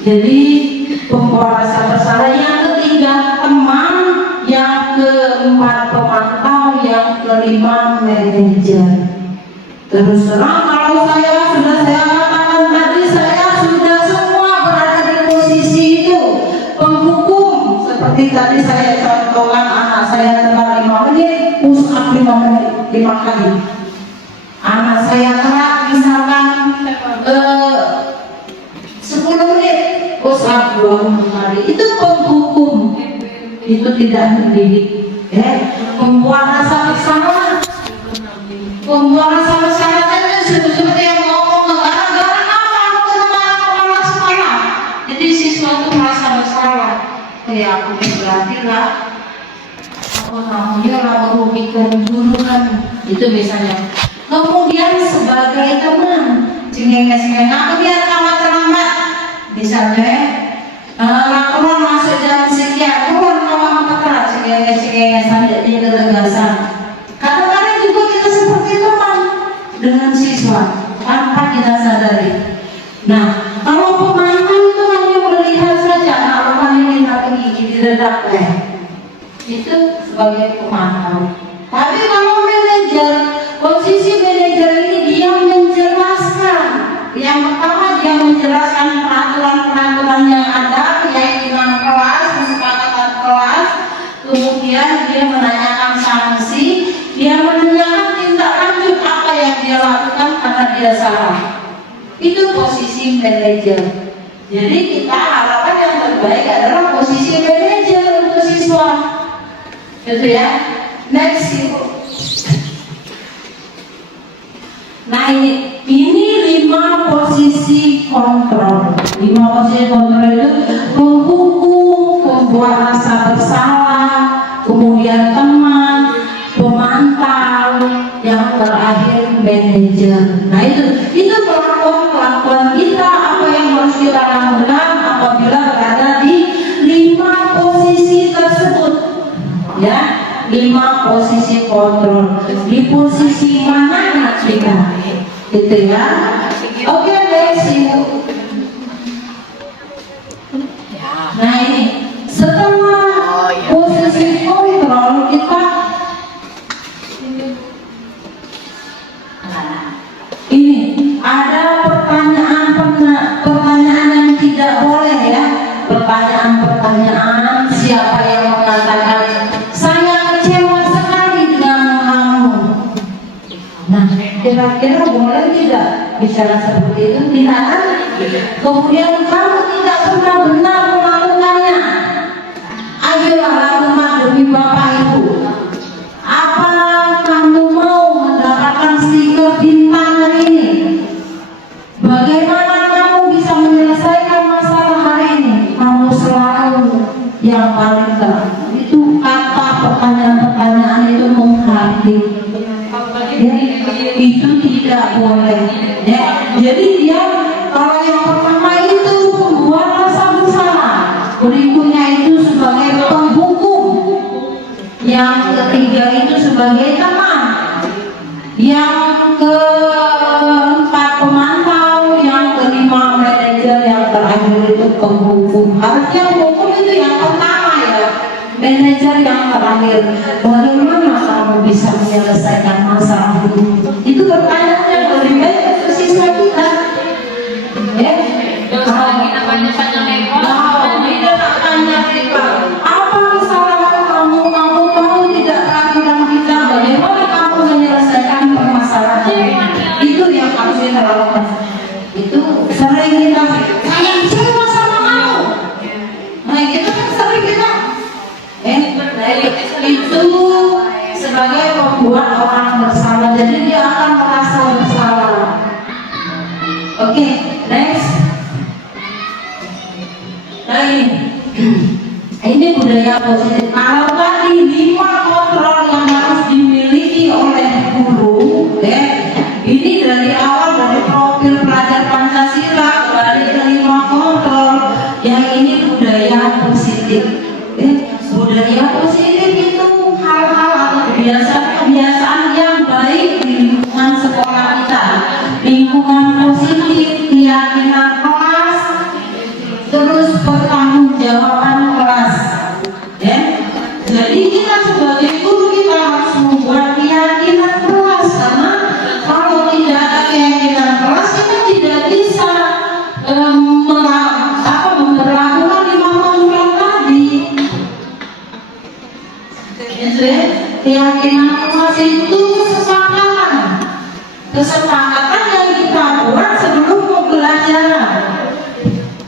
jadi pembuat rasa bersalah. Yang ketiga, teman. Yang keempat, pemantau. Yang kelima, manajer. Terus terang, kalau saya katakan tadi, saya sudah semua berada di posisi itu. Penghukum, seperti tadi saya contohkan, anak saya telah 5 menit, push up 5 menit, 5 kali. Anak saya telah misalkan 10 menit, push up 20 kali. Itu penghukum, itu tidak mendidik. Membuat rasa bersalah. Membuat rasa bersalah itu seperti yang ngomong gara-gara apa aku kemana sekolah. Jadi siswa itu merasa bersalah. Kayak aku berarti lah, apa namanya lah, merugikan guru kan. Itu biasanya. Kemudian sebagai teman, cengeng-cengeng, aku biar kamu terlambat. Misalnya, laporan masuk jam sekian, keluar kamu keterat, cengeng-cengeng sampai dia ketegasan. Kadang-kadang juga kita seperti teman dengan siswa tanpa kita sadari. Nah, kalau pemantau itu hanya melihat saja, rumahnya minta pergi didedak, itu sebagai pemantau. Tapi kalau manajer, posisi manajer ini dia menjelaskan. Yang pertama, dia menjelaskan peraturan-peraturan yang ada, keyakinan kelas, kesepakatan kelas. Kemudian dia menanyakan sanksi, dia menanyakan tindak lanjut apa yang dia lakukan karena dia salah. Itu posisi manajer. Jadi kita harapkan yang terbaik adalah posisi manajer untuk siswa. Gitu ya. Next Ibu. Nah ini 5 posisi kontrol. 5 posisi kontrol itu penghukum, pembuat rasa bersalah, kemudian teman, pemantau, yang terakhir manajer. Nah itu perlakuan kita, apa yang harus kita lakukan apabila berada di 5 posisi tersebut. Ya, 5 posisi kontrol. Di posisi mana kita? Gitu ya. Oke, next Ibu. Nah ini setelah posisi kontrol kita, ini ada pertanyaan yang tidak boleh ya. Pertanyaan siapa yang mengatakan saya kecewa sekali dengan kamu. Nah, kira-kira boleh tidak bicara seperti itu? Tidak kan? Kemudian kamu tidak pernah benar melakukannya. Ayolah lakukan demi Bapak Ibu. Apa kamu mau mendapatkan stiker bintang hari ini? Bagaimana kamu bisa menyelesaikan masalah hari ini? Kamu selalu yang paling terang. Itu kata pertanyaan-pertanyaan itu menghardik. Ya, itu tidak boleh. Ya, jadi dia kalau yang pertama itu membuat rasa bersalah, berikutnya itu sebagai penghukum, yang ketiga itu sebagai teman, yang keempat pemantau, yang kelima manajer, yang terakhir itu penghukum. Harusnya penghukum itu yang pertama ya, manajer yang terakhir. Bagaimana kamu bisa menyelesaikan masalah itu? Itu pertanyaannya lebih baik untuk siswa kita. Ya, kalau kita banyak-banyak lewat, tidak tanya kita apa kesalahan kamu tahu tidak perhatikan kita, bagaimana kamu menyelesaikan permasalahan itu yang harus kita lakukan. Itu sering kita saya kecewa sama kamu. Nah itu kan sering kita itu sebagai pembuat orang bersalah, jadi dia akan merasa bersalah. Oke, next. Nah ini budaya positif. Kalau tadi 5 kontrol yang harus dimiliki oleh guru, ini dari awal dari profil pelajar Pancasila kembali ke 5 kontrol. Yang ini budaya positif. Budaya positif itu hal-hal atau kebiasaan-kebiasaan yang baik di lingkungan sekolah kita, lingkungan positif, keyakinan kelas, terus pertanggungjawaban kelas. Jadi kita sebagai guru kita harus membuat keyakinan kelas, karena kalau tidak ada keyakinan kelas kita tidak bisa memperlakukan 5 kontrol tadi. Keyakinan kelas itu kesepakatan yang kita buat sebelum pembelajaran.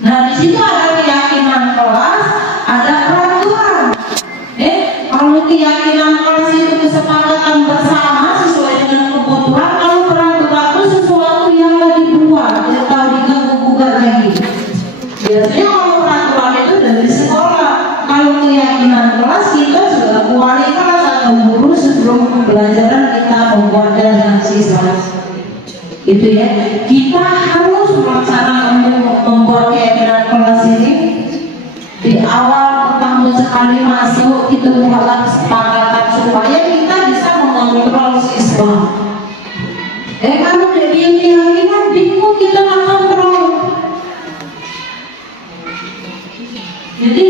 Nah, di situ ada keyakinan kelas, ada peraturan. Kalau keyakinan kelas itu kesepakatan bersama sesuai dengan kebutuhan, kalau peraturan itu sesuatu yang dibuat, tidak tahu diganggu-gugat lagi. Biasanya kalau peraturan itu dari sekolah, kalau keyakinan kelas kita sudah wali kelas atau guru sebelum pembelajaran kita membuat dengan siswa. Itu ya, kita harus melaksanakan membuat keyakinan kelas ini di awal pertama sekali masuk itu buatlah kesepakatan supaya kita bisa mengontrol siswa. Kalau tidak keyakinan bingung kita nak kontrol. Jadi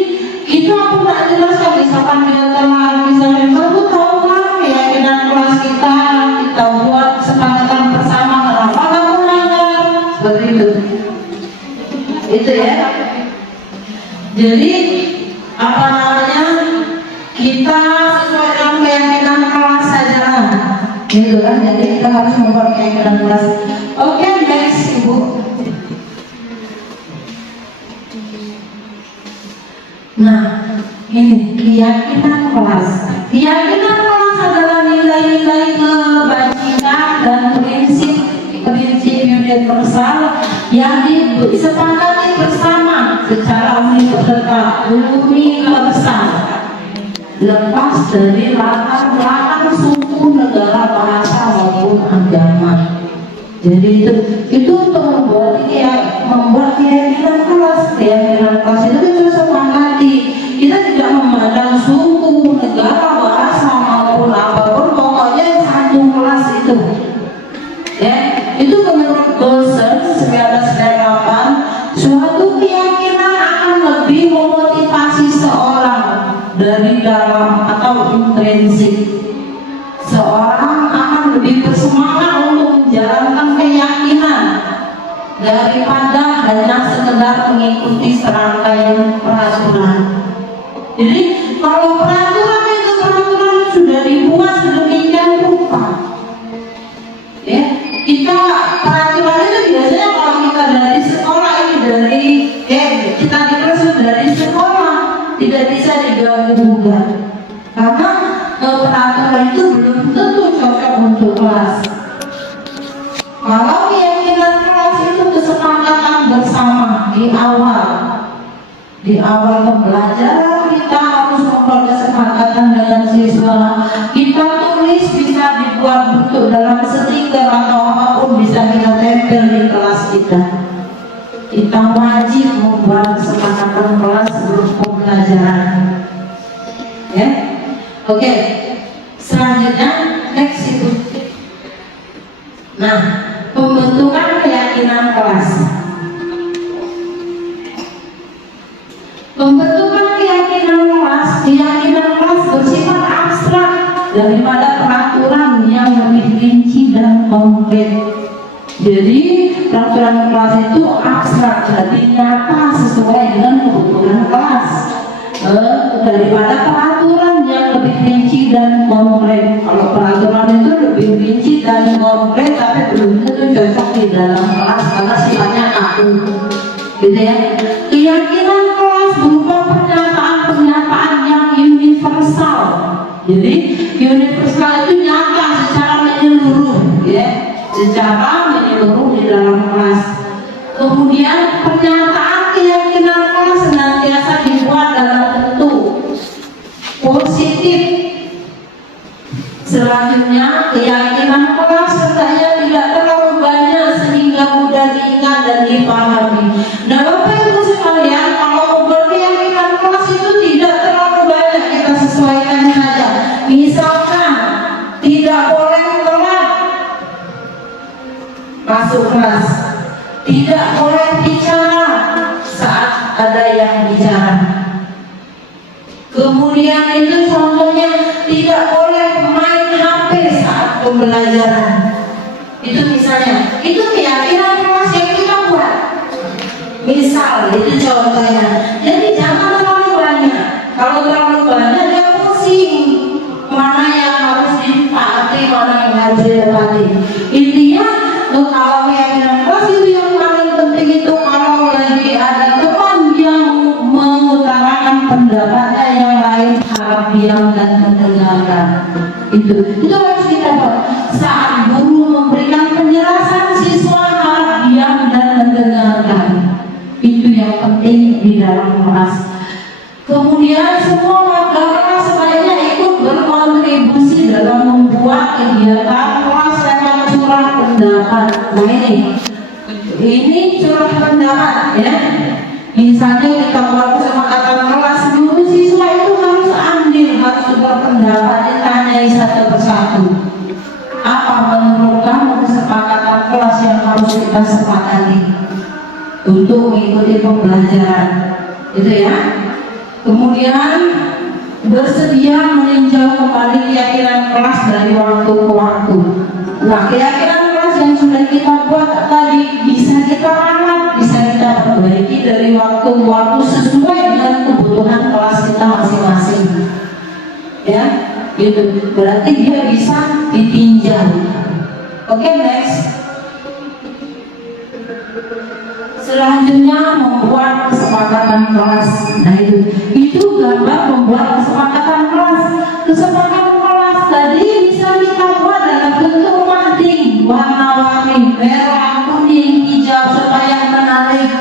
kita pernah jelaskan misalkan dia telah misalnya baru tahu kan keyakinan kelas kita buat kesepakatan bersama, kenapa kamu melanggar seperti itu ya. Jadi apa namanya, kita sesuai dengan keyakinan kelas saja gitu kan. Jadi kita harus membuat keyakinan kelas. Oke, next Ibu. Nah, ini keyakinan kelas. Keyakinan kelas adalah nilai-nilai kebajikan dan prinsip universal yang disepakati bersama secara universal, lepas dari latar belakang suku, negara, bahasa maupun agama. Jadi itu untuk membuat keyakinan kelas. Keyakinan kelas itu kita sepakati. Kita tidak memandang suku, negara, bahasa maupun apapun, pokoknya satu kelas itu. Itu menurut Gosen 1998, suatu keyakinan akan lebih memotivasi seorang dari dalam atau intrinsik. Seorang akan lebih bersemangat untuk menjalankan keyakinan daripada hanya sekedar mengikuti serangkaian peraturan. Jadi kalau peraturan sudah dibuat sedemikian rupa, kita peraturan itu biasanya kalau kita dari sekolah ini kita dikasih dari sekolah, tidak bisa diganggu-gugat karena peraturan itu belum tentu cocok untuk kelas. Kalau keyakinan kelas itu kesepakatan bersama di awal pembelajaran, kita harus membuat kesepakatan dengan siswa. Kita tulis, bisa dibuat bentuk dalam stiker atau apapun, bisa kita tempel di kelas kita. Kita wajib membuat kesepakatan kelas sebelum pembelajaran. Oke. Selanjutnya next itu. Nah, pembentukan keyakinan kelas. Pembentukan keyakinan kelas bersifat abstrak daripada peraturan yang lebih rinci dan konkret. Jadi peraturan kelas itu abstrak, jadi nyata sesuai dengan kebutuhan kelas, daripada peraturan yang lebih rinci dan konkret. Kalau peraturan itu lebih rinci dan konkret tapi belum tentu cocok di dalam kelas karena sifatnya kaku, gitu ya. Keyakinan kelas berupa pernyataan-pernyataan yang universal. Jadi universal itu nyata secara menyeluruh di dalam kelas. Kemudian pernyataan keyakinan kelas senantiasa dibuat dalam bentuk positif. Selanjutnya, keyakinan kelas hendaknya tidak terlalu banyak sehingga mudah diingat dan dipahami. Nah, Bapak Ibu sekalian, kalau berkeyakinan kelas itu tidak terlalu banyak, kita sesuaikan saja. Misalkan tidak boleh telat masuk kelas, tidak boleh bicara saat ada yang bicara. Kemudian itu contohnya tidak boleh main HP saat pembelajaran. Itu misalnya, itu keyakinan kelas yang kita buat. Misal, itu contohnya. Jadi jangan terlalu banyak. Kalau terlalu banyak dia pusing. Mana yang harus ditaati, mana yang harus dilewati. Intinya, kalau keyakinan kelas itu yang paling penting itu kalau lagi ada teman yang mengutarakan pendapatnya yang lain, harap diam dan mendengarkan. Itu harus kita buat. Saat guru memberikan penjelasan, siswa harap diam dan mendengarkan. Itu yang penting di dalam kelas. Kemudian semua warga kelas sebaiknya ikut berkontribusi dalam membuat kegiatan kelas lewat curah pendapat. Nah ini curah pendapat ya. Misalnya kita buat kesepakatan kelas, guru siswa itu harus ambil, harus berpendapat, ditanyai satu persatu. Apa menurut kamu kesepakatan kelas yang harus kita sepakati untuk mengikuti pembelajaran? Itu ya. Kemudian bersedia meninjau kembali keyakinan kelas dari waktu ke waktu. Nah, keyakinan kelas yang sudah kita buat tadi bisa kita rawat, bisa kita perbaiki dari waktu ke waktu sesuai dengan kebutuhan kelas kita masing-masing. Ya, gitu. Berarti dia bisa ditinjau. Oke, next. Selanjutnya membuat kesepakatan kelas. Nah itu gambar membuat kesepakatan kelas. Kesepakatan kelas tadi bisa kita buat dalam bentuk mading, warna-warni, merah, kuning, hijau supaya menarik.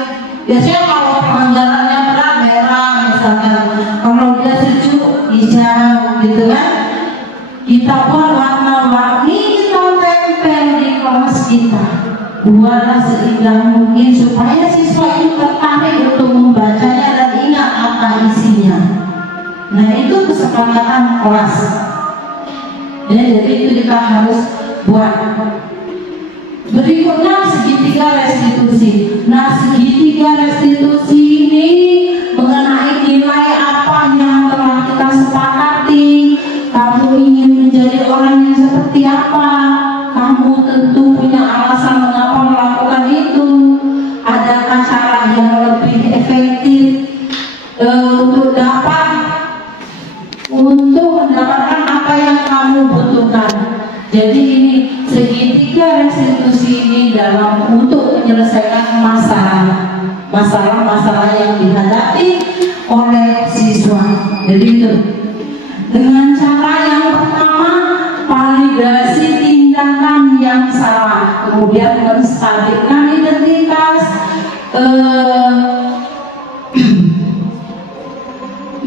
Biasanya kalau pelanggarannya berat merah misalkan, kalau dia sejuk hijau gitu kan. Kita buat warna-warni, kita tempel di kelas kita. Buatlah seindah mungkin supaya siswa itu tertarik untuk membacanya dan ingat apa isinya. Nah itu kesepakatan kelas ya, jadi itu kita harus buat. Berikutnya segitiga restitusi. Nah segitiga restitusi ini mengenai nilai apa yang telah kita sepakati. Kamu ingin menjadi orang yang seperti apa? Kamu tentu punya alasan mengapa melakukan itu. Adakah cara yang lebih efektif untuk mendapatkan apa yang kamu butuhkan? Jadi ini segitiga restitusi ini dalam untuk menyelesaikan masalah-masalah yang dihadapi oleh siswa. Jadi itu dengan cara yang pertama, validasi tindakan yang salah, kemudian menstabilkan identitas,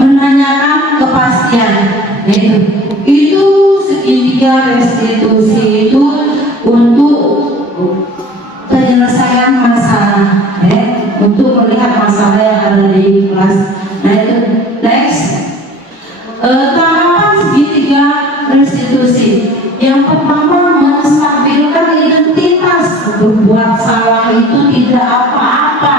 menanyakan kepastian. Itu segitiga restitusi itu untuk penyelesaian masalah, untuk melihat masalah yang ada di kelas. Nah itu next. Tahapan segitiga restitusi. Yang pertama, menstabilkan identitas. Berbuat salah itu tidak apa-apa.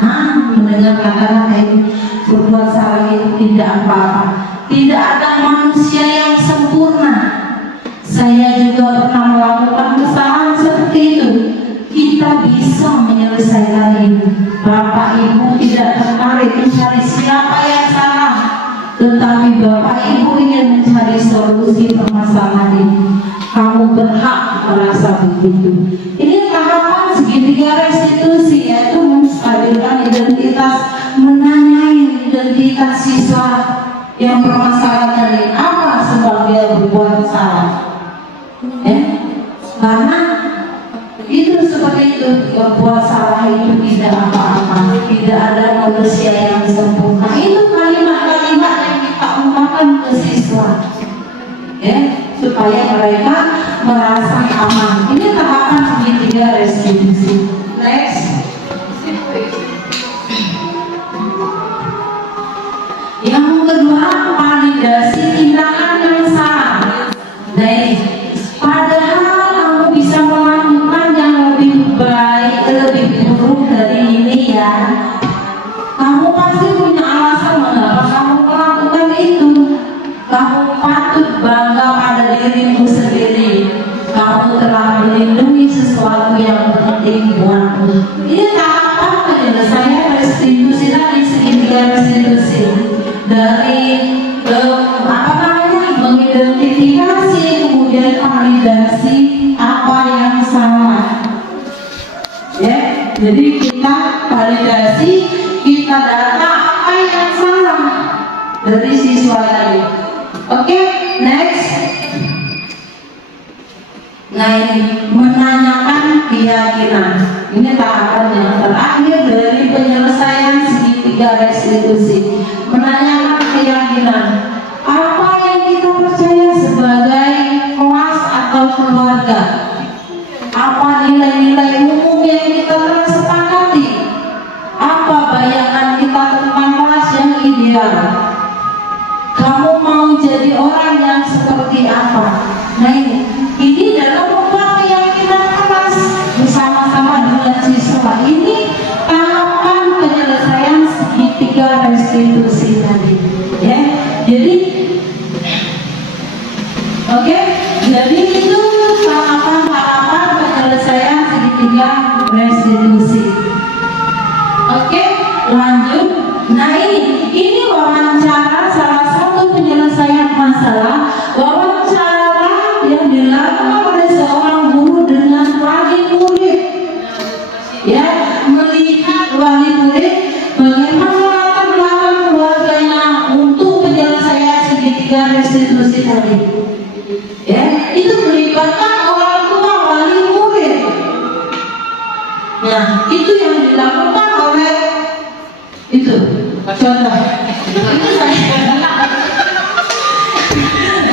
Nah, mendengar kata-kata ini, berbuat salah itu tidak apa-apa. Tidak ada manusia yang sempurna. Saya juga pernah melakukan kesalahan seperti itu. Kita bisa menyelesaikan ini. Bapak Ibu tidak tertarik mencari siapa yang salah, tetapi Bapak Ibu ingin mencari solusi permasalahan ini. Kamu berhak merasa begitu. Ini tahapan segitiga restitusi, yaitu menstabilkan identitas, menanyai identitas siswa yang bermasalah dari apa sebab dia berbuat salah. Karena itu berbuat salah itu tidak apa-apa, tidak ada manusia yang sempurna. Itu kalimat-kalimat yang kita ungkapkan ke siswa, ya, supaya mereka merasa aman. Ini tahapan segitiga restitusi. Next. Yang kedua, validasi tindakan yang salah. Nah, padahal kamu bisa melakukan yang lebih baik, lebih buruk dari ini ya. Kamu pasti punya alasan mengapa kamu melakukan itu. Kamu patut bangga pada dirimu sendiri. Kamu telah melindungi sesuatu yang penting buatmu. Ini tahapan penyelesaian restitusi tadi, segitiga restitusi. Dari mengidentifikasi, kemudian validasi apa yang salah, ya. Jadi kita validasi, kita data apa yang salah dari siswa tadi. Oke, next. Nah, ini menanyakan keyakinan. Ini tahapan yang terakhir dari penyelesaian segitiga restitusi. Menanyakan keyakinan. Apa yang kita percaya sebagai kelas atau keluarga? Apa nilai-nilai umum yang kita telah sepakati? Apa bayangan kita tentang kelas yang ideal? Kamu mau jadi orang yang seperti apa? Nah, ini dalam membuat keyakinan kelas bersama-sama dengan siswa. Ini tahapan penyelesaian segitiga restitusi tadi, ya. Jadi, oke, jadi itu tahapan penyelesaian segitiga restitusi. Oke, lanjut. Nah, ini wawancara, salah satu penyelesaian masalah. Wawancara yang dilakukan oleh seorang guru dengan wali murid, ya, melihat wali murid bagaimana latar belakang keluarganya untuk penyelesaian segitiga restitusi tadi, ya. Itu melibatkan orang tua wali murid. Nah, itu yang dilakukan oleh itu contoh itu saya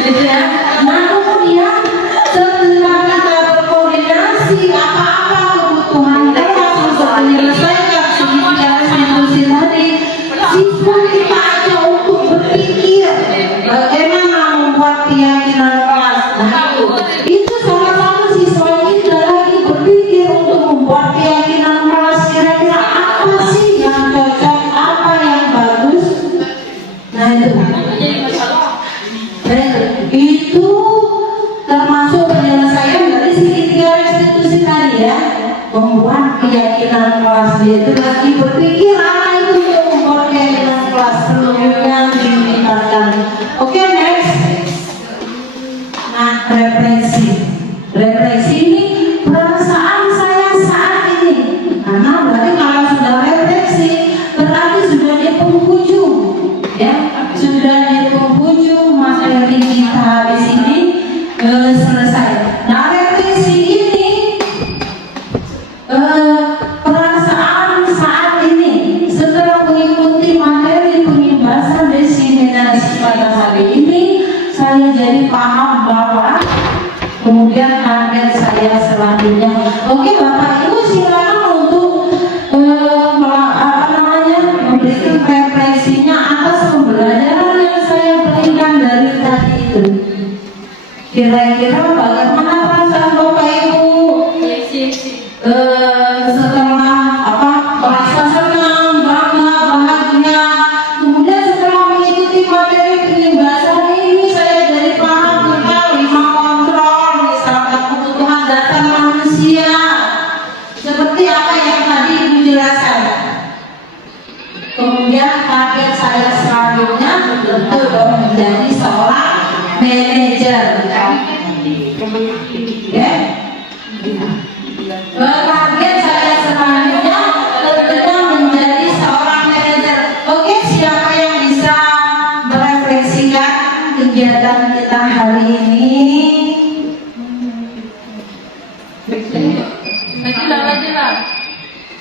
gitu ya. Nah, kemudian setelah kita berkoordinasi apa-apa kebutuhan kelas untuk menyelesaikan segitiga restitusi tadi, siswa kita aja untuk berpikir bagaimana membuat keyakinan kelas. Nah, itu salah satu siswa kita lagi berpikir untuk membuat keyakinan kelas, kira-kira apa sih yang cocok, apa yang bagus. Nah, itu termasuk penyelesaian dari segitiga restitusi tadi, ya, membuat keyakinan kelas. Itu lagi berpikir apa itu yang membuat keyakinan kelas, seluruhnya ditingkatkan. Oke, next. Nah, represi ini perasaan saya saat ini. Karena berarti kalau sudah represi berarti sudah di penghujung, ya, sudah di penghujung materi kita di sini selesai. Nah, represi ini perasaan saat ini setelah mengikuti materi pengimbasan diseminasi pada hari ini, saya jadi paham bahwa kemudian target saya selanjutnya. Oke, Bapak Ibu silakan untuk memberikan refleksinya atas pembelajaran yang saya berikan dari tadi itu. Kira-kira bagaimana perasaan Bapak Ibu setelah merasa senang, bangga, bahagia, kemudian setelah mengikuti materi pengimbasan ini saya jadi paham tentang 5 kontrol, misalkan kebutuhan dasar manusia seperti apa yang tadi Ibu jelaskan. Kemudian target saya selanjutnya tentu dong menjadi seorang manajer, ya. Target saya selanjutnya tentunya menjadi seorang manajer. Oke, siapa yang bisa merefleksikan kegiatan kita hari ini? lagi lah.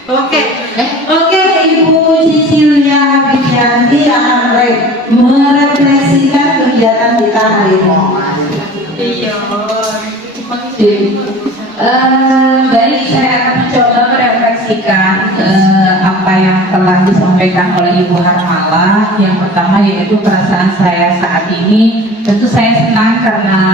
Oke, Ibu Cicilia Widianti akan merefleksikan kegiatan kita hari ini. Iya. Baik, saya akan mencoba merefleksikan apa yang telah disampaikan oleh Ibu Harmala. Yang pertama yaitu perasaan saya saat ini. Tentu saya senang karena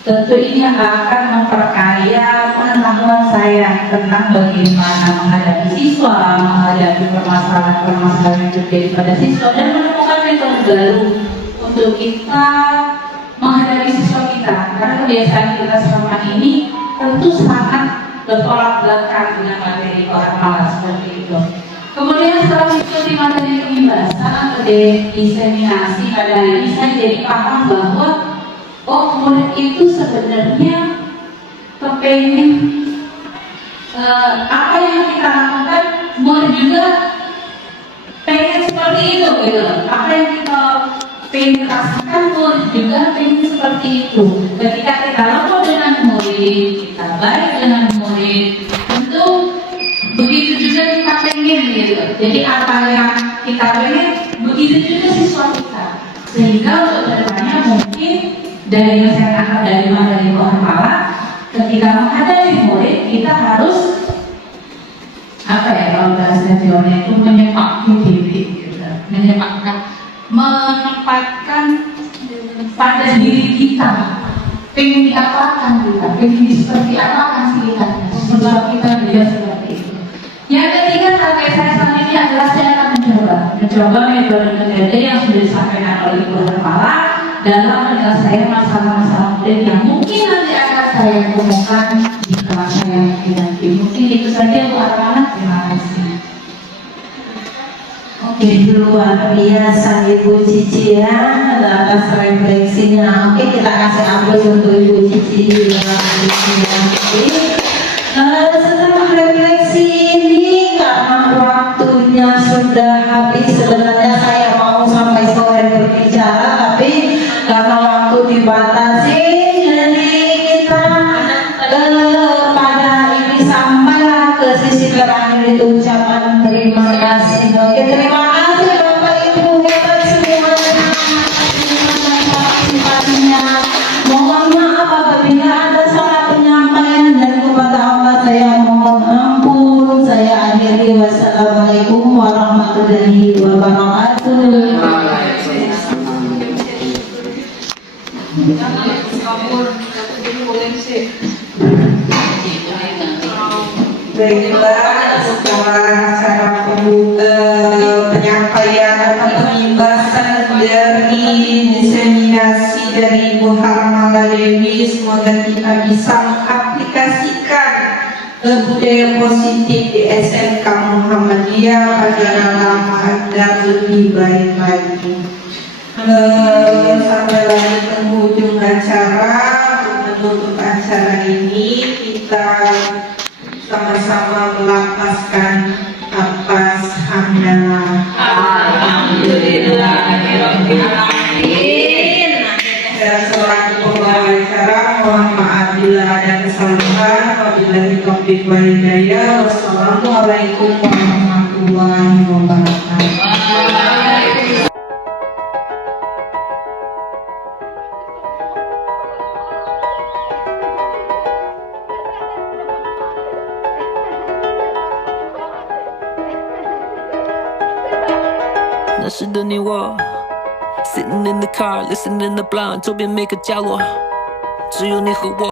tentu ini akan memperkaya pengetahuan saya tentang bagaimana menghadapi siswa, menghadapi permasalahan-permasalahan yang terjadi pada siswa, dan menemukan metode baru untuk kita menghadapi siswa kita. Karena kebiasaan kita selama ini tentu sangat bertolak belakang dengan materi orang malas seperti itu. Kemudian setelah mengikuti materi pembahasan atau diseminasi pada hari ini, saya jadi paham bahwa murid itu sebenarnya kepengen apa yang kita lakukan, murid juga pengen seperti itu gitu. Apa yang kita pengen rasakan, murid juga pengen seperti itu. Ketika kita lakukan dengan murid, kita baik dengan murid, tentu begitu juga kita pengen gitu. Jadi apa yang kita pengen, begitu juga siswa kita. Sehingga untuk kedepannya mungkin dari yang saya tangkap dari materi Harmala, ketika menghadapi murid kita harus kalau bahasa Jawanya itu menyempatkan diri, gitu. Menempatkan pada diri kita, pengen diapakan kita, pengen seperti apakan sih sebab kita dia seperti itu. Yang ketiga target saya selanjutnya adalah saya akan mencoba metode-metode yang sudah disampaikan oleh Ibu Harmala dalam menyelesaikan masalah-masalah murid yang mungkin nanti akan saya temukan di kelas saya nanti. Mungkin itu saja Bu Harmala. Terima kasih. Oke, luar biasa Ibu Cici ya atas refleksinya. Oke, kita kasih aplaus untuk Ibu Cici ya. Setelah refleksi ini karena waktunya sudah habis, sebenarnya saya mau sampai sore berbicara, tapi karena waktu dibatasi, jadi kita pada ini sampailah ke sisi terakhir itu ucapan terima kasih. Oke, terima kasih Bapak Ibu hebat semua partisipasinya. Mohon maaf apabila ada salah penyampaian, dan kepada Allah saya mohon ampun. Saya akhiri, wassalamualaikum warahmatullahi wabarakatuh. Baiklah, setelah cara penyampaian atau pembahasan dari diseminasi dari Ibu Harmala Dewi, semoga kita bisa mengaplikasikan budaya positif di SMK Muhammadiyah agar agar lebih baik lagi. Sampai lagi penghujung acara, untuk menutup acara ini kita sama-sama melapaskan atas hamdalah. Alhamdulillahirobbilalamin. Saya selaku pembawa acara mohon maaf bila ada kesalahan. Wabillahi taufiq wal hidayah. Wassalamualaikum warahmatullahi wabarakatuh. Sitting in the car, listening to blind, 这边每个角落，只有你和我。